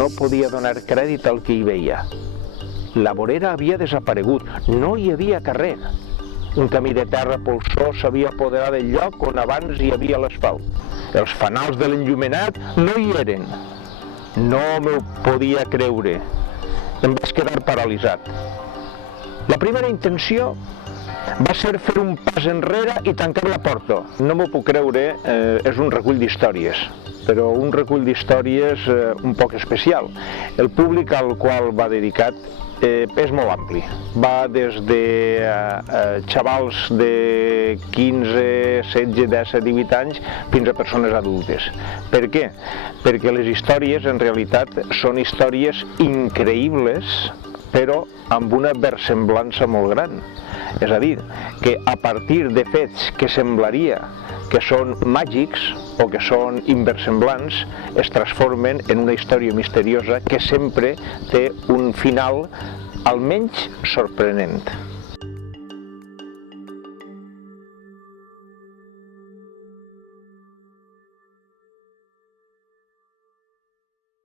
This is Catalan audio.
no podia donar crèdit al que hi veia. La vorera havia desaparegut, no hi havia carrer. Un camí de terra polsós s'havia apoderat del lloc on abans hi havia l'asfalt. Els fanals de l'enllumenat no hi eren. No m'ho podia creure. Em vaig quedar paralitzat. La primera intenció va ser fer un pas enrere i tancar la porta. No m'ho puc creure, és un recull d'històries, però un recull d'històries un poc especial. El públic al qual va dedicat és molt ampli. Va des de xavals de 15, 16, 17, 18 anys fins a persones adultes. Per què? Perquè les històries en realitat són històries increïbles, però amb una versemblança molt gran. És a dir, que a partir de fets que semblaria que són màgics o que són inversemblants, es transformen en una història misteriosa que sempre té un final almenys sorprenent.